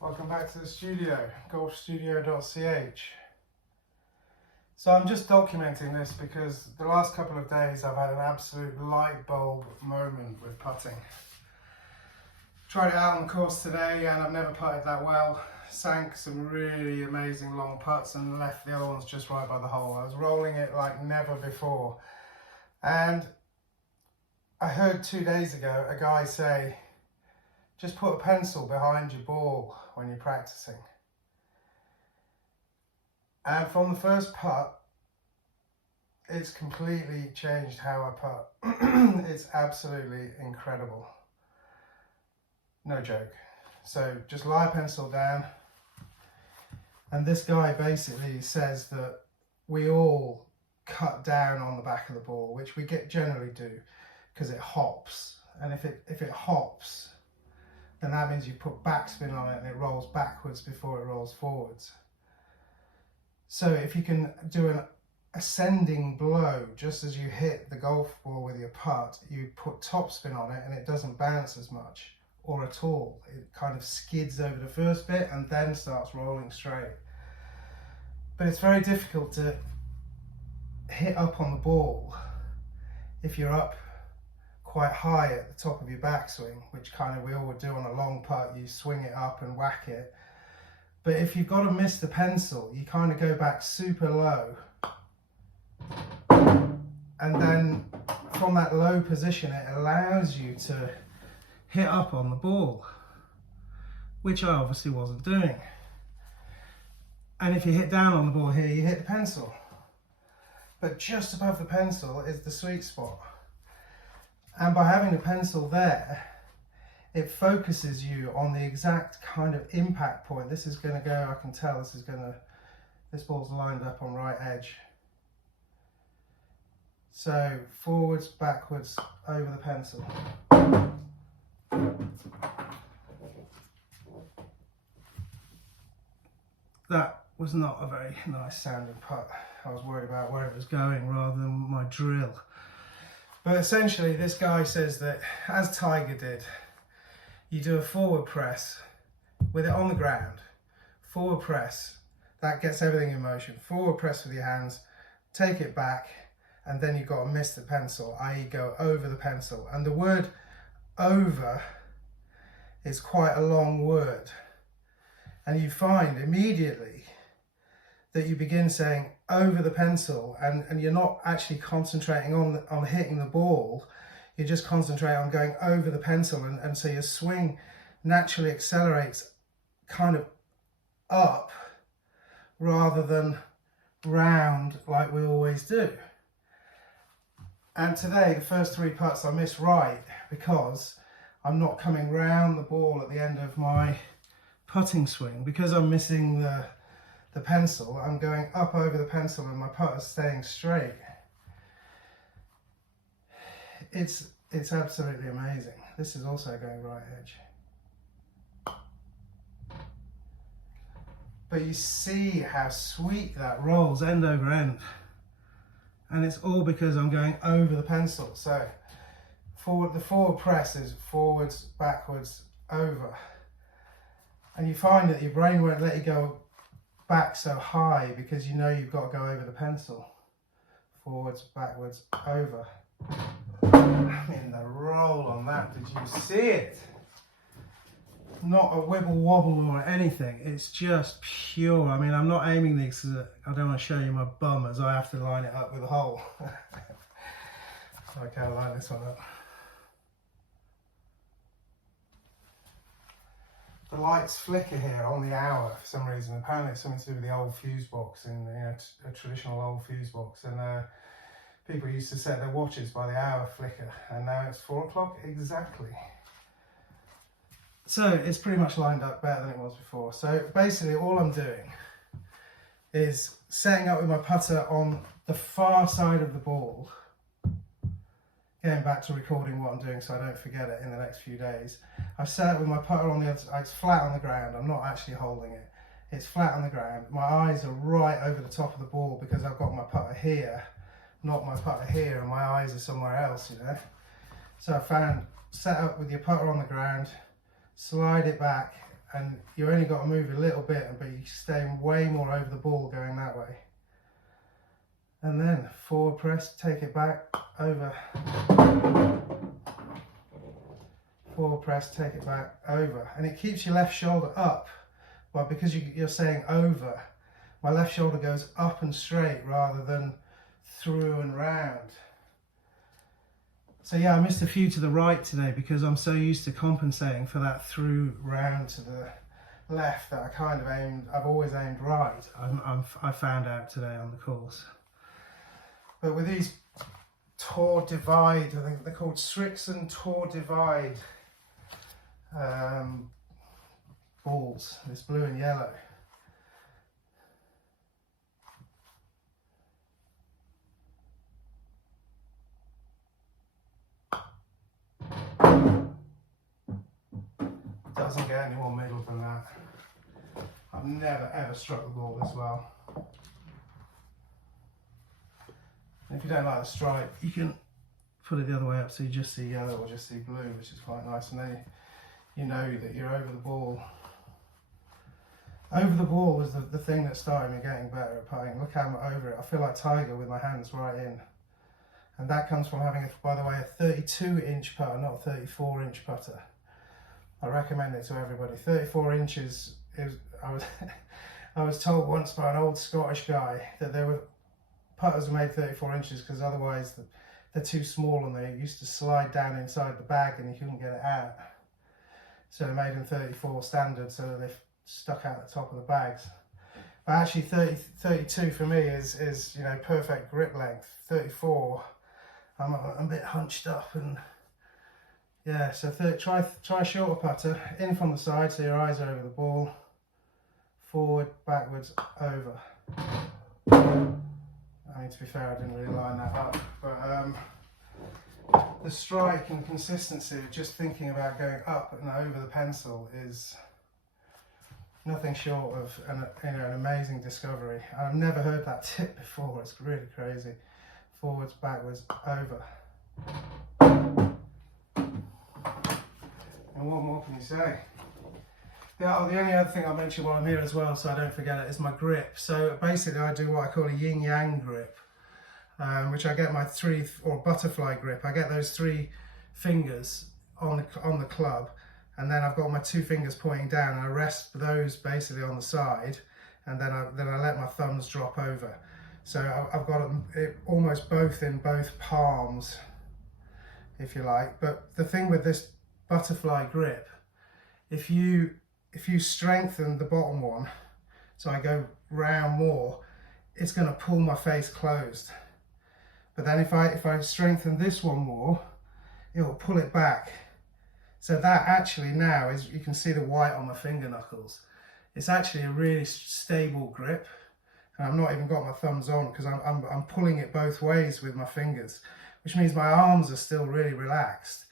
Welcome back to the studio, golfstudio.ch. So I'm just documenting this because the last couple of days I've had an absolute light bulb moment with putting. Tried it out on the course today and I've never putted that well. Sank some really amazing long putts and left the other ones just right by the hole. I was rolling it like never before. And I heard 2 days ago a guy say, just put a pencil behind your ball when you're practicing. And from the first putt, it's completely changed how I putt. It's absolutely incredible. No joke. So just lie a pencil down. And this guy basically says that we all cut down on the back of the ball, which we generally do because it hops. And if it hops, then that means you put backspin on it and it rolls backwards before it rolls forwards. So if you can do an ascending blow just as you hit the golf ball with your putt, you put topspin on it and it doesn't bounce as much or at all. It kind of skids over the first bit and then starts rolling straight. But it's very difficult to hit up on the ball if you're up quite high at the top of your backswing, which kind of we all would do on a long putt. You swing it up and whack it. But if you've got to miss the pencil, you kind of go back super low. And then from that low position, it allows you to hit up on the ball, which I obviously wasn't doing. And if you hit down on the ball here, you hit the pencil. But just above the pencil is the sweet spot. And by having the pencil there, it focuses you on the exact kind of impact point. This is going to go, I can tell this ball's lined up on right edge. So forwards, backwards, over the pencil. That was not a very nice sounding putt. I was worried about where it was going rather than my drill. But essentially this guy says that, as Tiger did, you do a forward press with it on the ground. Forward press, that gets everything in motion. Forward press with your hands, take it back, and then you've got to miss the pencil, i.e. go over the pencil. And the word over is quite a long word. And you find immediately that you begin saying over the pencil and you're not actually concentrating on hitting the ball. You just concentrate on going over the pencil, and so your swing naturally accelerates kind of up rather than round like we always do. And today the first 3 putts I missed right because I'm not coming round the ball at the end of my putting swing. Because I'm missing the pencil, I'm going up over the pencil and my putt is staying straight. It's absolutely amazing. This is also going right edge. But you see how sweet that rolls end over end. And it's all because I'm going over the pencil. So the forward press is forwards, backwards, over. And you find that your brain won't let you go back so high because you know you've got to go over the pencil. Forwards, backwards, over. I mean, the roll on that, did you see it? Not a wibble wobble or anything, it's just pure. I mean, I'm not aiming these because I don't want to show you my bum as I have to line it up with a hole. Okay, I'll line this one up. The lights flicker here on the hour for some reason. Apparently it's something to do with the old fuse box, in a traditional old fuse box. And people used to set their watches by the hour flicker, and now it's 4 o'clock exactly. So it's pretty much lined up better than it was before. So basically all I'm doing is setting up with my putter on the far side of the ball, getting back to recording what I'm doing so I don't forget it in the next few days. I've set up with my putter on the other side. It's flat on the ground. I'm not actually holding it. It's flat on the ground. My eyes are right over the top of the ball because I've got my putter here, not my putter here, and my eyes are somewhere else, you know. So I found set up with your putter on the ground, slide it back and you only got to move a little bit, but you're staying way more over the ball going that way. And then forward press, take it back, over. Forward press, take it back, over. And it keeps your left shoulder up, but because you're saying over, my left shoulder goes up and straight rather than through and round. So yeah, I missed a few to the right today because I'm so used to compensating for that through round to the left that I kind of I've always aimed right. I found out today on the course. But with these Tour Divide, I think they're called Strixon Tour Divide balls, this blue and yellow. Doesn't get any more middle than that. I've never ever struck the ball this well. And if you don't like the stripe, you can put it the other way up so you just see yellow or just see blue, which is quite nice, and then you know that you're over the ball. Over the ball was the thing that started me getting better at putting. Look how I'm over it. I feel like Tiger with my hands right in. And that comes from having, by the way, a 32-inch putter, not a 34-inch putter. I recommend it to everybody. 34 inches is, I was told once by an old Scottish guy that there were putters made 34 inches because otherwise they're too small and they used to slide down inside the bag and you couldn't get it out. So they made them 34 standard so that they stuck out the top of the bags. But actually 32 for me is you know, perfect grip length. 34, I'm a bit hunched up and yeah, so try a shorter putter, in from the side so your eyes are over the ball, forward, backwards, over. I mean, to be fair, I didn't really line that up, but the strike and consistency of just thinking about going up and over the pencil is nothing short of an amazing discovery. I've never heard that tip before, it's really crazy. Forwards, backwards, over. And what more can you say? Yeah, the only other thing I'll mention while I'm here as well, so I don't forget it, is my grip. So basically I do what I call a yin-yang grip, which I get my or butterfly grip. I get those 3 fingers on the club, and then I've got my 2 fingers pointing down, and I rest those basically on the side, and then I let my thumbs drop over. So I've got it almost both in both palms, if you like. But the thing with this butterfly grip, if you strengthen the bottom one, so I go round more, it's going to pull my face closed. But then if I strengthen this one more, it will pull it back. So that actually now is, you can see the white on my finger knuckles. It's actually a really stable grip, and I've not even got my thumbs on because I'm pulling it both ways with my fingers, which means my arms are still really relaxed,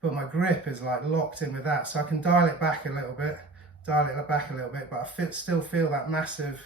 but my grip is like locked in with that. So I can dial it back a little bit, but I still feel that massive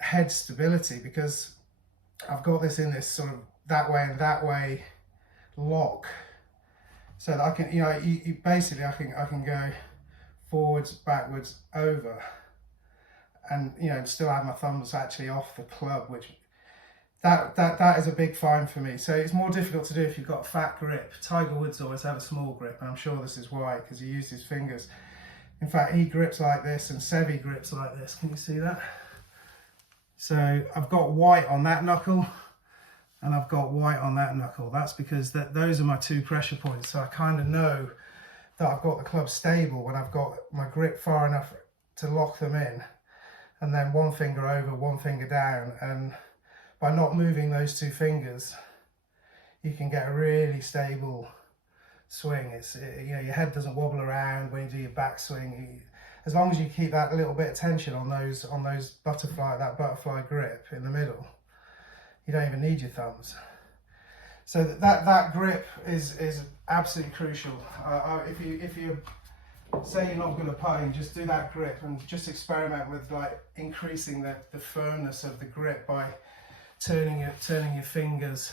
head stability because I've got this in this sort of that way and that way lock, so that I can, you know, basically I can go forwards, backwards, over, and you know, still have my thumbs actually off the club, which that is a big find for me. So it's more difficult to do if you've got a fat grip. Tiger Woods always had a small grip, and I'm sure this is why, because he used his fingers. In fact, he grips like this and Seve grips like this. Can you see that? So I've got white on that knuckle and I've got white on that knuckle. That's because those are my 2 pressure points. So I kind of know that I've got the club stable when I've got my grip far enough to lock them in, and then 1 finger over, 1 finger down. And by not moving those 2 fingers, you can get a really stable swing. You know, your head doesn't wobble around when you do your backswing. As long as you keep that little bit of tension on those that butterfly grip in the middle, you don't even need your thumbs. So that grip is absolutely crucial. If you say you're not good at putting, just do that grip and just experiment with like increasing the firmness of the grip by turning your fingers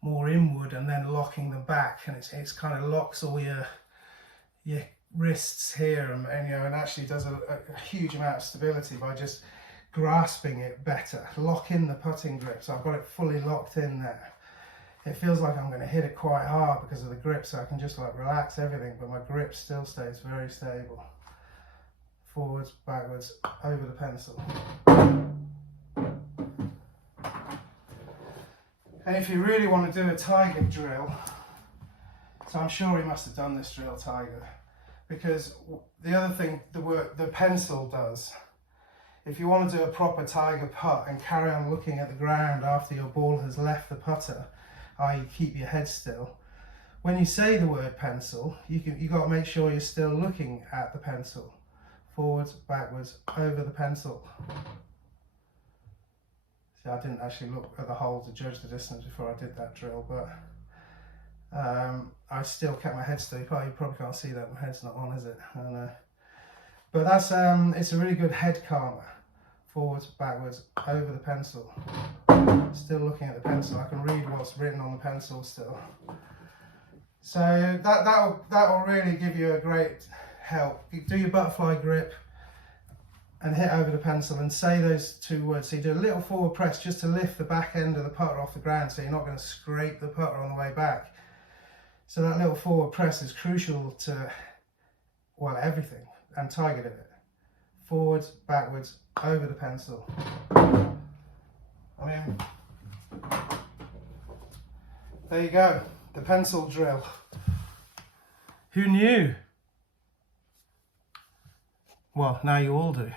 more inward and then locking them back, and it's kind of locks all your wrists here, and you know, and actually does a huge amount of stability by just grasping it better. Lock in the putting grip, so I've got it fully locked in there. It feels like I'm going to hit it quite hard because of the grip, so I can just like relax everything, but my grip still stays very stable. Forwards, backwards, over the pencil. And if you really want to do a Tiger drill, so I'm sure he must have done this drill, Tiger, because the other thing the pencil does, if you want to do a proper Tiger putt and carry on looking at the ground after your ball has left the putter, i.e. keep your head still, when you say the word pencil, you got to make sure you're still looking at the pencil. Forwards, backwards, over the pencil. See, I didn't actually look at the hole to judge the distance before I did that drill, but I still kept my head still. You probably can't see that, my head's not on, is it? I don't know. But that's it's a really good head calmer. Forwards, backwards, over the pencil. Still looking at the pencil. I can read what's written on the pencil still. So that will really give you a great help. You do your butterfly grip and hit over the pencil and say those two words. So you do a little forward press just to lift the back end of the putter off the ground, so you're not going to scrape the putter on the way back. So that little forward press is crucial to, well, everything, and Tiger did it. Forwards, backwards, over the pencil. I mean, there you go, the pencil drill. Who knew? Well, now you all do.